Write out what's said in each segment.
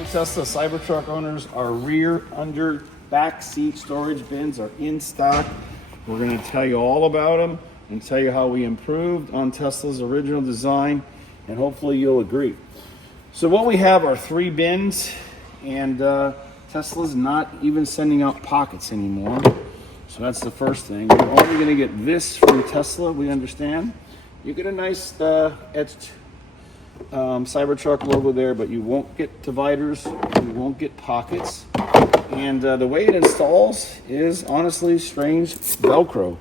Again, Tesla Cybertruck owners, our rear under backseat storage bins are in stock. We're going to tell you all about them and tell you how we improved on Tesla's original design, and hopefully you'll agree. So what we have are 3 bins, and Tesla's not even sending out pockets anymore. So that's the first thing. You're only going to get this from Tesla, we understand. You get a nice etched Cybertruck logo there, but you won't get dividers, you won't get pockets. And the way it installs is honestly strange Velcro.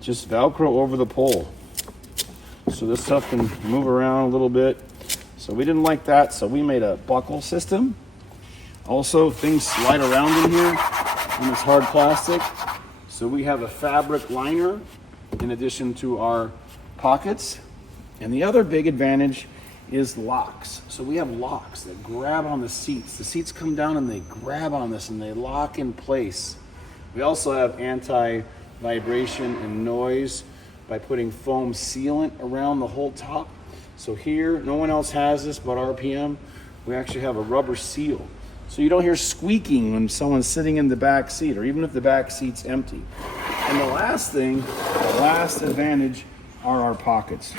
Just Velcro over the pole. So this stuff can move around a little bit. So we didn't like that, so we made a buckle system. Also, things slide around in here on this hard plastic. So we have a fabric liner in addition to our pockets. And the other big advantage is locks. So we have locks that grab on the seats. The seats come down and they grab on this and they lock in place. We also have anti-vibration and noise by putting foam sealant around the whole top. So here, no one else has this but RPM. We actually have a rubber seal. So you don't hear squeaking when someone's sitting in the back seat, or even if the back seat's empty. And the last thing, the last advantage are our pockets.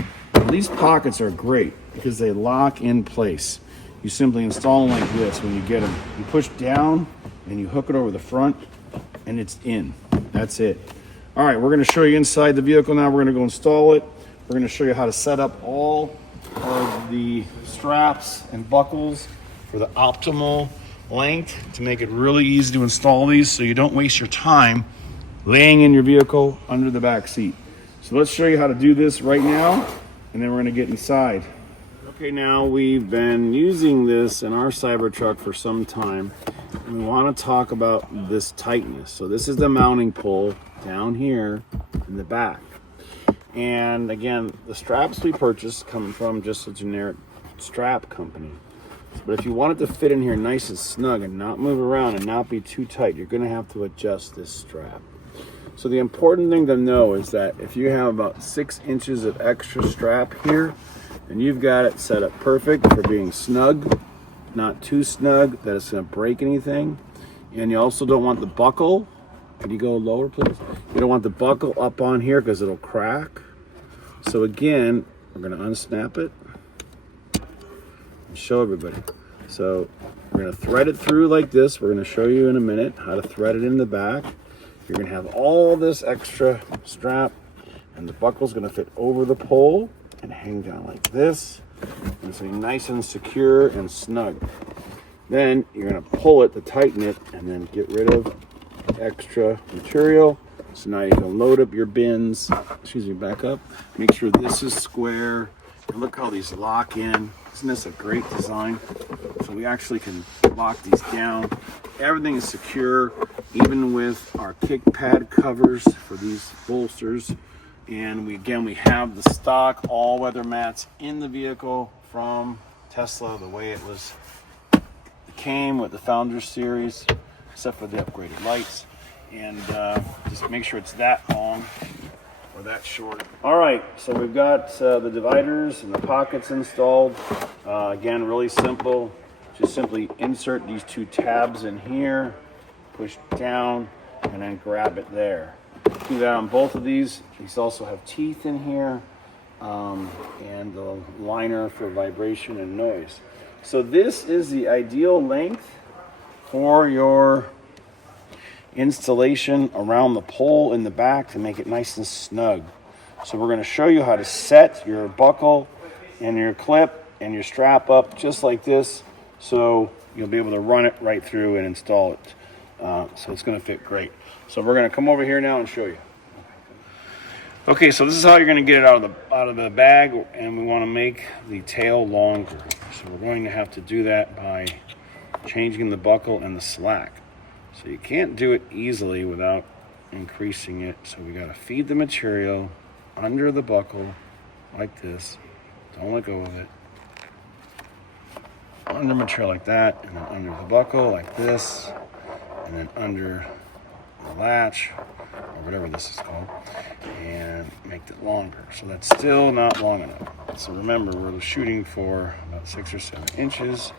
These pockets are great because they lock in place. You simply install them like this when you get them. You push down and you hook it over the front and it's in. That's it. All right, we're going to show you inside the vehicle now. We're going to go install it. We're going to show you how to set up all of the straps and buckles for the optimal length to make it really easy to install these so you don't waste your time laying in your vehicle under the back seat. So let's show you how to do this right now, and then we're going to get inside. Okay, now we've been using this in our Cybertruck for some time, and we want to talk about this tightness. So this is the mounting pole down here in the back. And again, the straps we purchased come from just a generic strap company. But if you want it to fit in here nice and snug and not move around and not be too tight, you're going to have to adjust this strap. So the important thing to know is that if you have about 6 inches of extra strap here, and you've got it set up perfect for being snug, not too snug that it's going to break anything, and you also don't want the buckle, can you go lower please? You don't want the buckle up on here because it'll crack. So again, we're going to unsnap it and show everybody. So we're going to thread it through like this. We're going to show you in a minute how to thread it in the back. You're going to have all this extra strap, and the buckle's going to fit over the pole and hang down like this. And it's going to be nice and secure and snug. Then you're going to pull it to tighten it and then get rid of the extra material. So now you can load up your bins. Excuse me, back up. Make sure this is square. And look how these lock in. Isn't this a great design? So we actually can lock these down. Everything is secure, even with our kick pad covers for these bolsters. And we have the stock all-weather mats in the vehicle from Tesla, the way it came with the Founders Series, except for the upgraded lights. And just make sure it's that long or that short. All right, so we've got the dividers and the pockets installed. Again, really simple. Just simply insert these 2 tabs in here, push down, and then grab it there. Do that on both of these. These also have teeth in here, and the liner for vibration and noise. So this is the ideal length for your installation around the pole in the back to make it nice and snug. So we're going to show you how to set your buckle and your clip and your strap up just like this, so you'll be able to run it right through and install it. So it's going to fit great. So we're going to come over here now and show you. Okay, so this is how you're going to get it out of the bag, and we want to make the tail longer. So we're going to have to do that by changing the buckle and the slack. So you can't do it easily without increasing it. So we got to feed the material under the buckle like this. Don't let go of it. Under material like that, and then under the buckle like this, and then under the latch, or whatever this is called, and make it longer. So that's still not long enough. So remember, we're shooting for about 6 or 7 inches,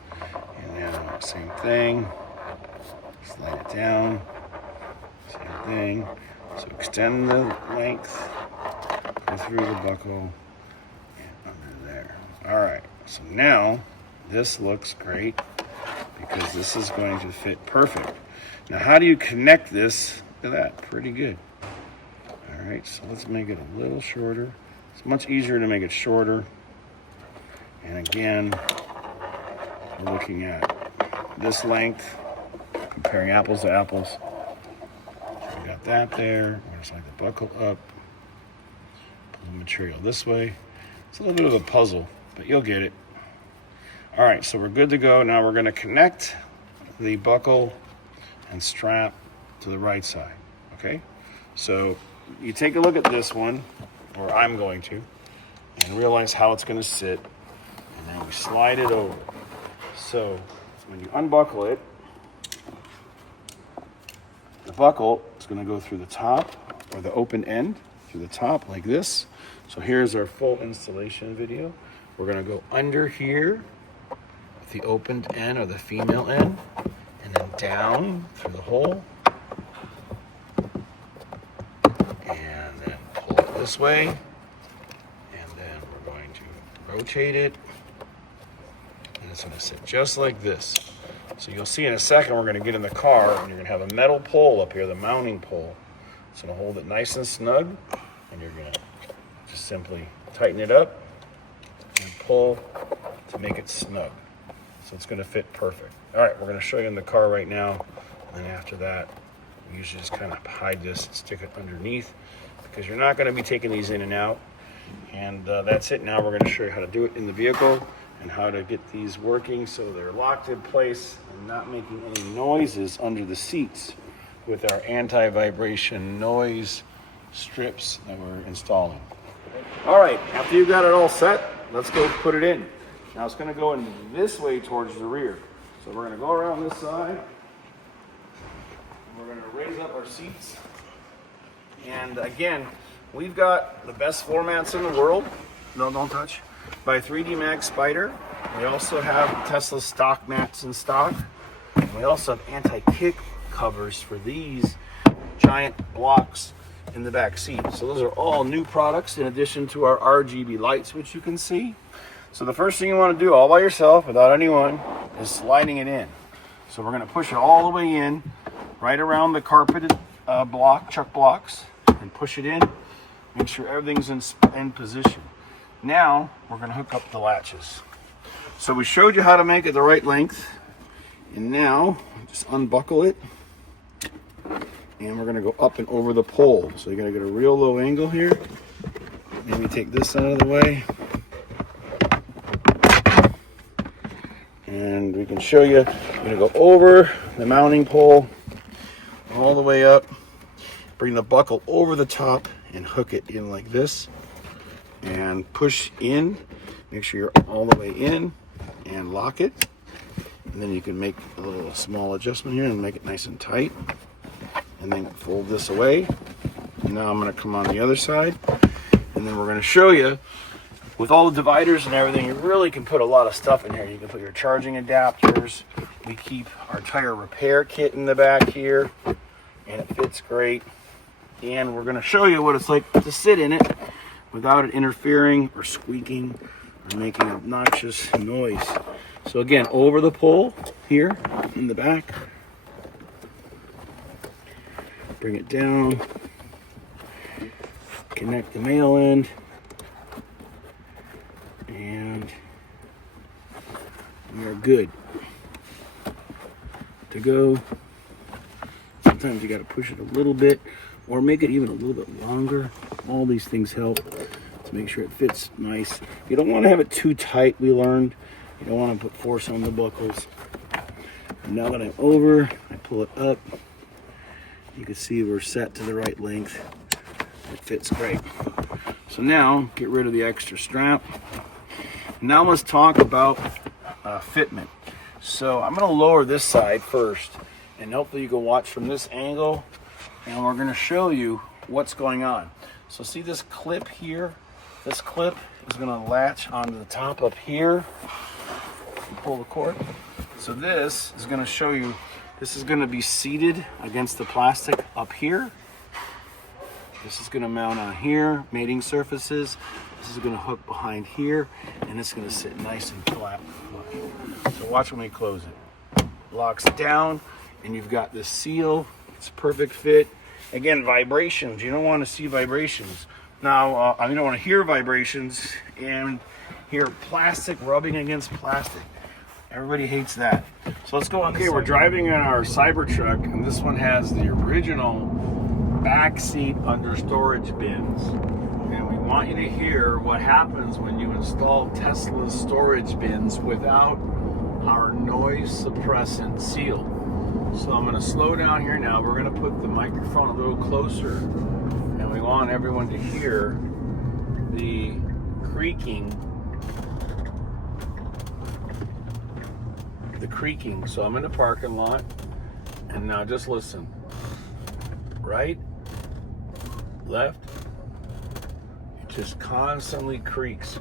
and And same thing. Slide it down. Same thing. So extend the length. Go through the buckle. And under there. Alright. So now this looks great because this is going to fit perfect. Now how do you connect this to that? Pretty good. Alright, so let's make it a little shorter. It's much easier to make it shorter. And again, we're looking at this length, comparing apples to apples. So we got that there. We're going to slide the buckle up, pull the material this way. It's a little bit of a puzzle, but you'll get it. All right, so we're good to go. Now we're going to connect the buckle and strap to the right side, okay? So you take a look at this one, or I'm going to, and realize how it's going to sit, and then we slide it over. So when you unbuckle it, the buckle is going to go through the top, or the open end, through the top like this. So here's our full installation video. We're going to go under here with the opened end, or the female end, and then down through the hole, and then pull it this way, and then we're going to rotate it, and it's going to sit just like this. So you'll see in a second we're going to get in the car, and you're going to have a metal pole up here, the mounting pole. It's going to hold it nice and snug, and you're going to just simply tighten it up and pull to make it snug. So it's going to fit perfect. All right, we're going to show you in the car right now, and then after that, we usually just kind of hide this and stick it underneath, because you're not going to be taking these in and out. And that's it. Now we're going to show you how to do it in the vehicle and how to get these working so they're locked in place and not making any noises under the seats with our anti-vibration noise strips that we're installing. All right, after you've got it all set, let's go put it in. Now it's going to go in this way towards the rear. So we're going to go around this side. We're going to raise up our seats. And again, we've got the best floor mats in the world. No, don't touch. By 3D Mag Spider. We also have Tesla stock mats in stock. And we also have anti-kick covers for these giant blocks in the back seat. So those are all new products in addition to our RGB lights, which you can see. So the first thing you want to do all by yourself without anyone is sliding it in. So we're going to push it all the way in, right around the carpeted chuck blocks, and push it in. Make sure everything's in position. Now we're going to hook up the latches. So we showed you how to make it the right length, and now just unbuckle it, and we're going to go up and over the pole. So you're going to get a real low angle here. Maybe take this out of the way. And we can show you, we're going to go over the mounting pole all the way up, bring the buckle over the top and hook it in like this, and push in, make sure you're all the way in, and lock it. And then you can make a little small adjustment here and make it nice and tight, and then fold this away. And now I'm going to come on the other side, and then we're going to show you, with all the dividers and everything, you really can put a lot of stuff in here. You can put your charging adapters. We keep our tire repair kit in the back here, and it fits great. And we're going to show you what it's like to sit in it without it interfering or squeaking or making obnoxious noise. So again, over the pole here in the back. Bring it down. Connect the male end. And we are good to go. Sometimes you got to push it a little bit or make it even a little bit longer. All these things help to make sure it fits nice. You don't want to have it too tight, we learned. You don't want to put force on the buckles. And now that I'm over, I pull it up. You can see we're set to the right length. It fits great. So now, get rid of the extra strap. Now let's talk about fitment. So I'm going to lower this side first, and hopefully you can watch from this angle, and we're going to show you what's going on. So see this clip here? This clip is going to latch onto the top up here. Pull the cord. So this is going to show you, this is going to be seated against the plastic up here. This is going to mount on here, mating surfaces. This is going to hook behind here, and it's going to sit nice and flat. So watch when we close it. Locks down, and you've got this seal. It's a perfect fit. Again, vibrations. You don't want to see vibrations. Now, you don't want to hear vibrations and hear plastic rubbing against plastic. Everybody hates that. So let's go on. Okay, we're driving in our Cybertruck, and this one has the original backseat under storage bins. And we want you to hear what happens when you install Tesla's storage bins without our noise suppressant seal. So I'm going to slow down here now. We're going to put the microphone a little closer, and we want everyone to hear the creaking. So I'm in the parking lot, and now just listen. Right, left, it just constantly creaks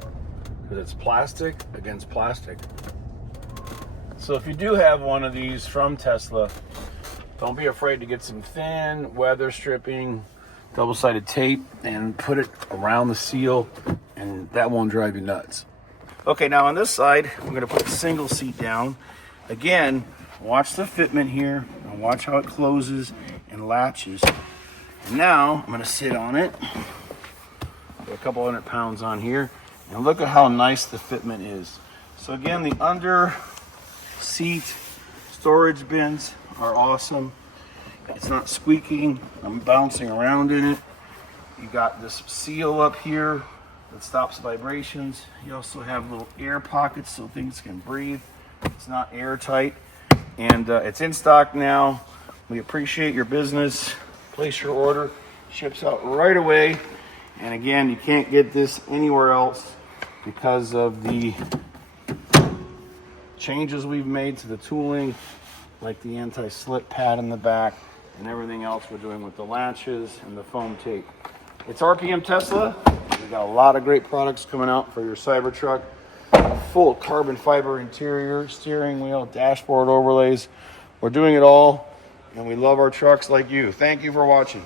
because it's plastic against plastic. So if you do have one of these from Tesla, don't be afraid to get some thin weather stripping, double-sided tape, and put it around the seal, and that won't drive you nuts. Okay, now on this side, I'm going to put a single seat down. Again, watch the fitment here, and watch how it closes and latches. And now I'm going to sit on it. Put a couple 100 pounds on here, and look at how nice the fitment is. So again, the under seat storage bins are awesome. It's not squeaking. I'm bouncing around in it. You got this seal up here that stops vibrations. You also have little air pockets so things can breathe. It's not airtight, and it's in stock now. We appreciate your business. Place your order. Ships out right away. And again, you can't get this anywhere else because of the changes we've made to the tooling, like the anti-slip pad in the back and everything else we're doing with the latches and the foam tape. It's RPM Tesla. We've got a lot of great products coming out for your Cybertruck. Full carbon fiber interior, steering wheel, dashboard overlays. We're doing it all, and we love our trucks like you. Thank you for watching.